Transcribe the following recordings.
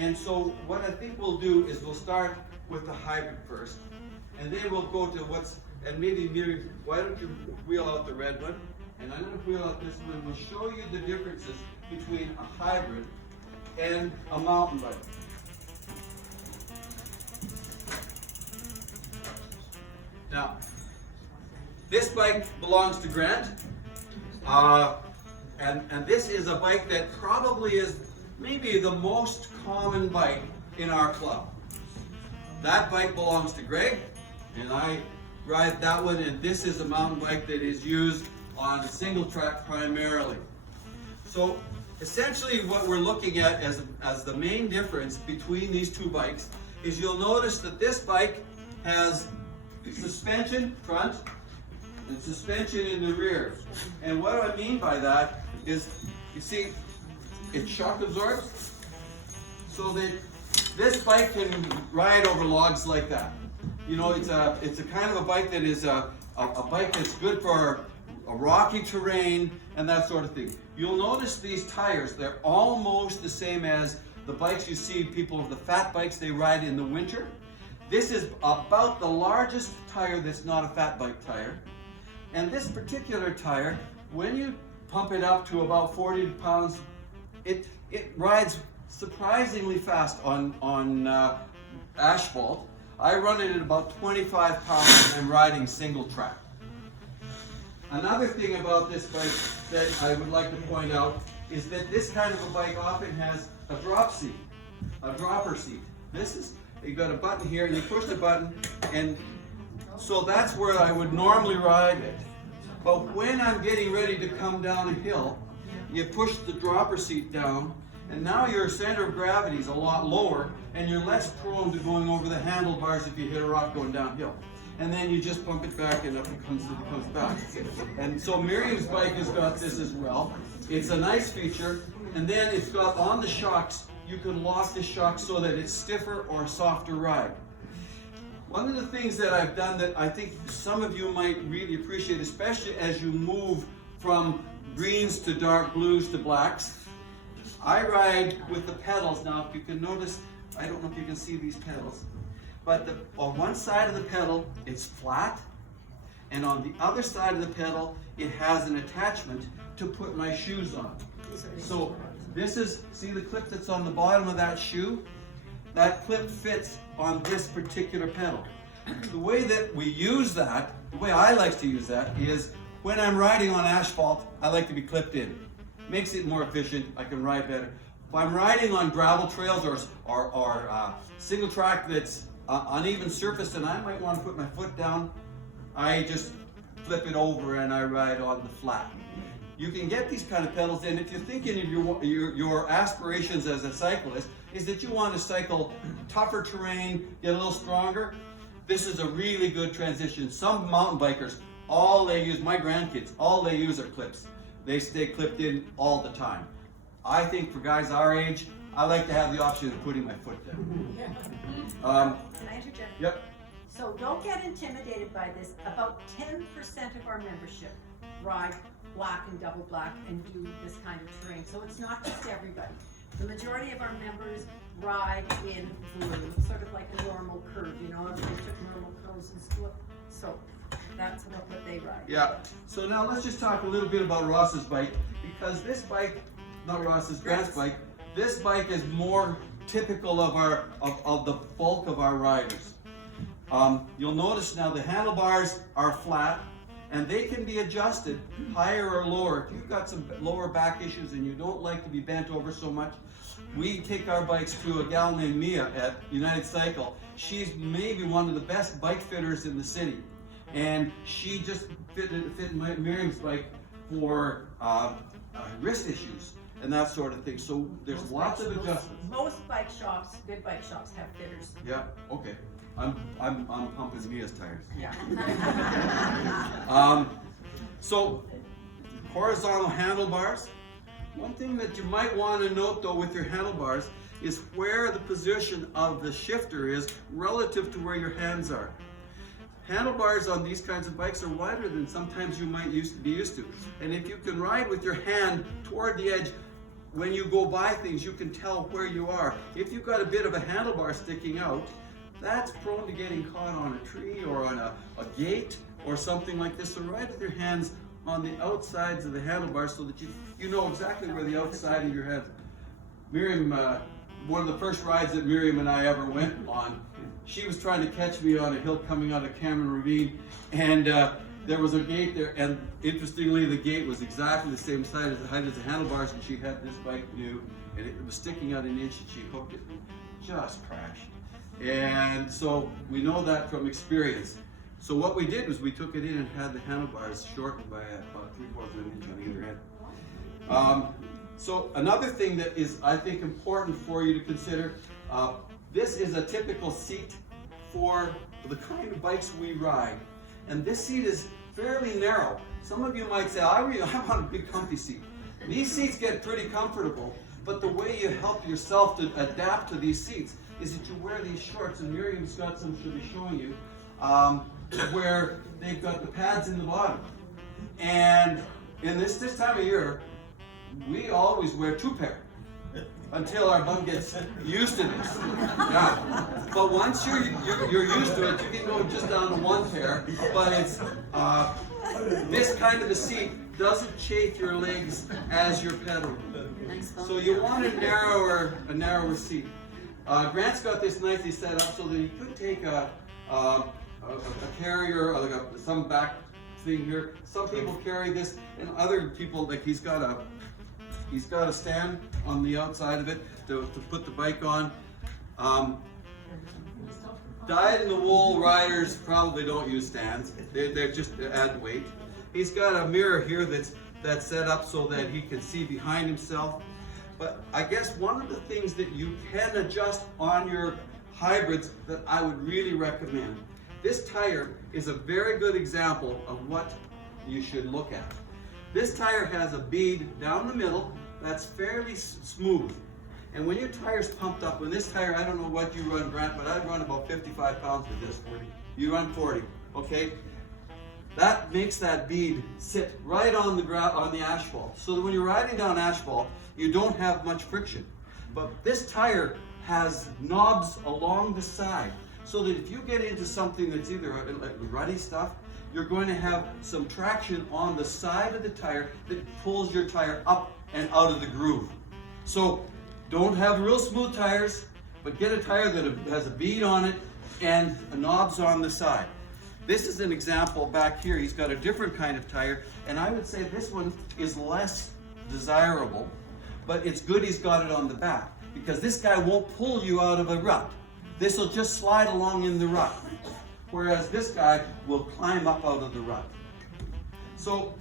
And so what I think we'll do is we'll start with the hybrid first, and then we'll go to and maybe Miri, why don't you wheel out the red one, and I'm going to wheel out this one. We'll show you the differences between a hybrid and a mountain bike. Now, this bike belongs to Grant, and this is a bike that probably is maybe the most common bike in our club. That bike belongs to Greg, and I ride that one, and this is a mountain bike that is used on single track primarily. So essentially what we're looking at as the main difference between these two bikes is you'll notice that this bike has suspension front and suspension in the rear. And what I mean by that is, you see, it shock absorbs, so that this bike can ride over logs like that. You know, it's a kind of a bike that is a bike that's good for a rocky terrain and that sort of thing. You'll notice these tires, they're almost the same as the bikes you see people, the fat bikes they ride in the winter. This is about the largest tire that's not a fat bike tire. And this particular tire, when you pump it up to about 40 pounds, it rides surprisingly fast on asphalt. I run it at about 25 pounds and I'm riding single track. Another thing about this bike that I would like to point out is that this kind of a bike often has a drop seat, a dropper seat. This is, you got a button here and you push the button, and so that's where I would normally ride it. But when I'm getting ready to come down a hill, you push the dropper seat down, and now your center of gravity is a lot lower, and you're less prone to going over the handlebars if you hit a rock going downhill. And then you just pump it back and up it comes back. And so Miriam's bike has got this as well. It's a nice feature, and then it's got on the shocks, you can lock the shocks so that it's stiffer or softer ride. One of the things that I've done that I think some of you might really appreciate, especially as you move from greens to dark blues to blacks, I ride with the pedals. Now, if you can notice, I don't know if you can see these pedals, but on one side of the pedal, it's flat, and on the other side of the pedal, it has an attachment to put my shoes on. So this is, see the clip that's on the bottom of that shoe? That clip fits on this particular pedal. The way that we use that, the way I like to use that is when I'm riding on asphalt, I like to be clipped in. Makes it more efficient, I can ride better. If I'm riding on gravel trails or single track that's uneven surface and I might want to put my foot down, I just flip it over and I ride on the flat. You can get these kind of pedals, and if you're thinking of your aspirations as a cyclist is that you want to cycle tougher terrain, get a little stronger, this is a really good transition. Some mountain bikers, all they use, my grandkids, all they use are clips. They stay clipped in all the time. I think for guys our age, I like to have the option of putting my foot down. Can I interject? Yep. So don't get intimidated by this. About 10% of our membership ride black and double black and do this kind of terrain. So it's not just everybody. The majority of our members ride in blue, sort of like a normal curve. You know, everybody took normal curves in school. So that's what they ride. Yeah. So now let's just talk a little bit about Ross's bike, because this bike, not Ross's, Grant's bike, this bike is more typical of the bulk of our riders. You'll notice now the handlebars are flat, and they can be adjusted higher or lower. If you've got some lower back issues and you don't like to be bent over so much, we take our bikes to a gal named Mia at United Cycle. She's maybe one of the best bike fitters in the city. And she just fit Miriam's bike for wrist issues and that sort of thing. So there's lots of adjustments. Most bike shops, good bike shops, have fitters. Yeah, okay. I'm pumping Mia's tires. Yeah. So horizontal handlebars. One thing that you might want to note though with your handlebars is where the position of the shifter is relative to where your hands are. Handlebars on these kinds of bikes are wider than sometimes you might be used to. And if you can ride with your hand toward the edge, when you go by things, you can tell where you are. If you've got a bit of a handlebar sticking out, that's prone to getting caught on a tree or on a gate or something like this. So ride with your hands on the outsides of the handlebars so that you know exactly where the outside of your head. Miriam, one of the first rides that Miriam and I ever went on, she was trying to catch me on a hill coming out of Cameron Ravine, and there was a gate there, and interestingly the gate was exactly the same height as the handlebars, and she had this bike new, and it was sticking out an inch, and she hooked it and just crashed. And so we know that from experience. So what we did was we took it in and had the handlebars shortened by about 3/4 of an inch on either end. So another thing that is, I think, important for you to consider, this is a typical seat for the kind of bikes we ride. And this seat is fairly narrow. Some of you might say, I want a big comfy seat. These seats get pretty comfortable, but the way you help yourself to adapt to these seats is that you wear these shorts, and Miriam's got some she'll be showing you, where they've got the pads in the bottom. And in this time of year, we always wear 2 pair until our bum gets used to this. Yeah. But once you're used to it, you can go just down to 1 pair. But it's this kind of a seat doesn't chafe your legs as you're pedaling. So you want a narrower seat. Grant's got this nicely set up so that he could take a carrier, like some back thing here. Some people carry this, and other people, like he's got a stand on the outside of it to put the bike on. Dyed-in-the-wool riders probably don't use stands. They're just add weight. He's got a mirror here that's set up so that he can see behind himself. But I guess one of the things that you can adjust on your hybrids that I would really recommend, this tire is a very good example of what you should look at. This tire has a bead down the middle that's fairly smooth. And when your tire's pumped up, when this tire, I don't know what you run, Grant, but I run about 55 pounds with this. 40. You run 40, okay? That makes that bead sit right on the asphalt, so that when you're riding down asphalt, you don't have much friction. But this tire has knobs along the side, so that if you get into something that's either like ruddy stuff, you're going to have some traction on the side of the tire that pulls your tire up and out of the groove. So don't have real smooth tires, but get a tire that has a bead on it and knobs on the side. This is an example back here. He's got a different kind of tire, and I would say this one is less desirable, but it's good he's got it on the back, because this guy won't pull you out of a rut. This will just slide along in the rut, whereas this guy will climb up out of the rut. So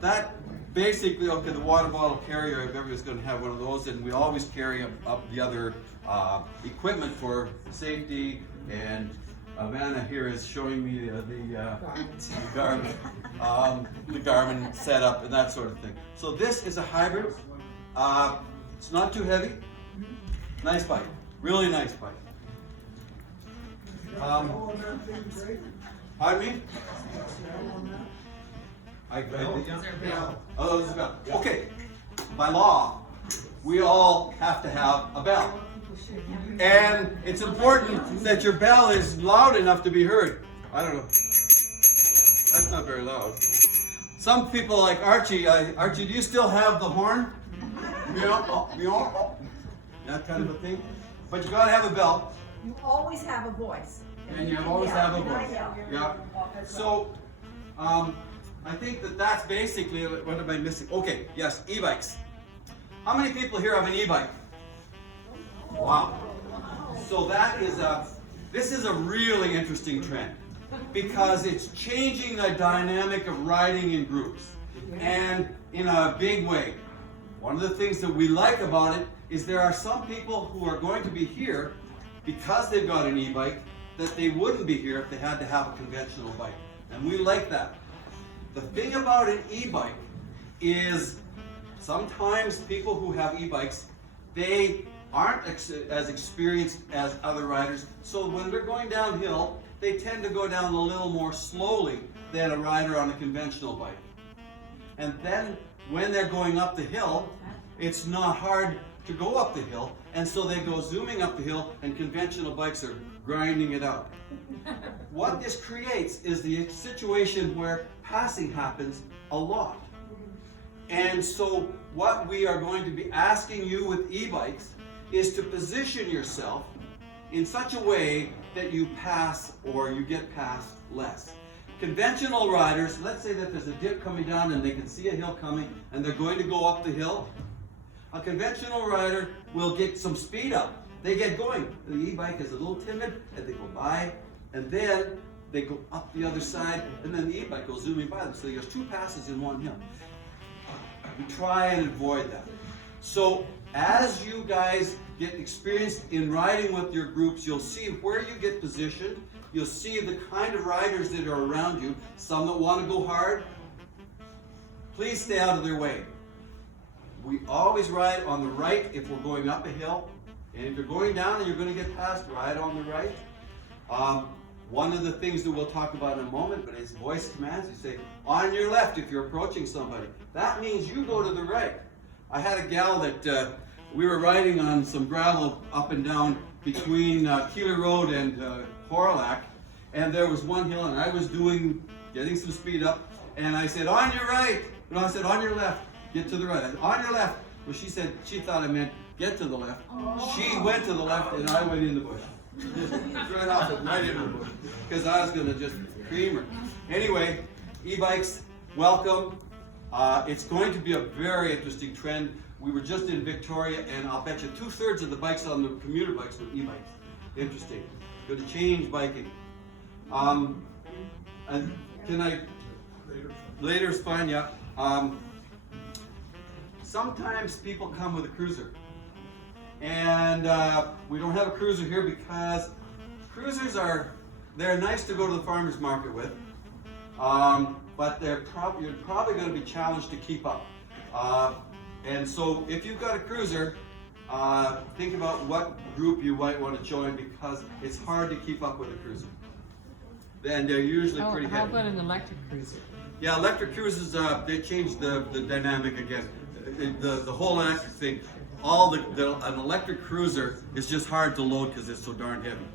that basically, okay, the water bottle carrier, everybody's going to have one of those, and we always carry up the other equipment for safety. And Vanna here is showing me the Garmin setup and that sort of thing. So this is a hybrid. It's not too heavy. Nice bike. Really nice bike. Pardon me? Oh, there's a bell. Okay. By law, we all have to have a bell. And it's important that your bell is loud enough to be heard. I don't know. That's not very loud. Some people like Archie. Archie, do you still have the horn? That kind of a thing. But you gotta have a bell. You always have a voice. And you always have a voice. Yeah. So, I think that's basically, what am I missing? Okay, yes, e-bikes. How many people here have an e-bike? Wow. So this is a really interesting trend, because it's changing the dynamic of riding in groups, and in a big way. One of the things that we like about it is there are some people who are going to be here because they've got an e-bike that they wouldn't be here if they had to have a conventional bike. And we like that. The thing about an e-bike is sometimes people who have e-bikes, they aren't as experienced as other riders. So when they're going downhill, they tend to go down a little more slowly than a rider on a conventional bike. And then when they're going up the hill, it's not hard to go up the hill, and so they go zooming up the hill, and conventional bikes are grinding it out. What this creates is the situation where passing happens a lot. And so what we are going to be asking you with e-bikes is to position yourself in such a way that you pass or you get past less. Conventional riders, let's say that there's a dip coming down and they can see a hill coming and they're going to go up the hill. A conventional rider will get some speed up. They get going. The e-bike is a little timid and they go by, and then they go up the other side, and then the e-bike goes zooming by them. So there's 2 passes in one hill. We try and avoid that. So as you guys get experienced in riding with your groups, you'll see where you get positioned. You'll see the kind of riders that are around you. Some that want to go hard, please stay out of their way. We always ride on the right if we're going up a hill. And if you're going down and you're going to get past, ride on the right. One of the things that we'll talk about in a moment, but it's voice commands. You say, on your left if you're approaching somebody. That means you go to the right. I had a gal that we were riding on some gravel up and down between Keeler Road and Horlack, and there was one hill, and I was getting some speed up, and I said, on your right. No, I said, on your left. Get to the right. I said, on your left. Well, she said, she thought I meant get to the left. Oh. She went to the left, and I went in the bush. Right off it, right in the bush, because I was going to just cream her. Anyway, e-bikes, welcome. It's going to be a very interesting trend. We were just in Victoria, and I'll bet you 2/3 of the bikes on the commuter bikes were e-bikes. Interesting. Going to change biking. And can I? Later's fine, yeah. Sometimes people come with a cruiser. And we don't have a cruiser here because cruisers they're nice to go to the farmer's market with, but you're probably going to be challenged to keep up. And so if you've got a cruiser, think about what group you might want to join, because it's hard to keep up with a cruiser. And they're usually pretty heavy. How about an electric cruiser? Yeah, electric cruisers, they changed the dynamic again. The whole electric thing. An electric cruiser is just hard to load because it's so darn heavy.